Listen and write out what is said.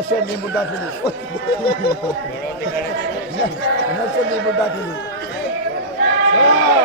Nasa libo dati dito. não libo dati de Ah!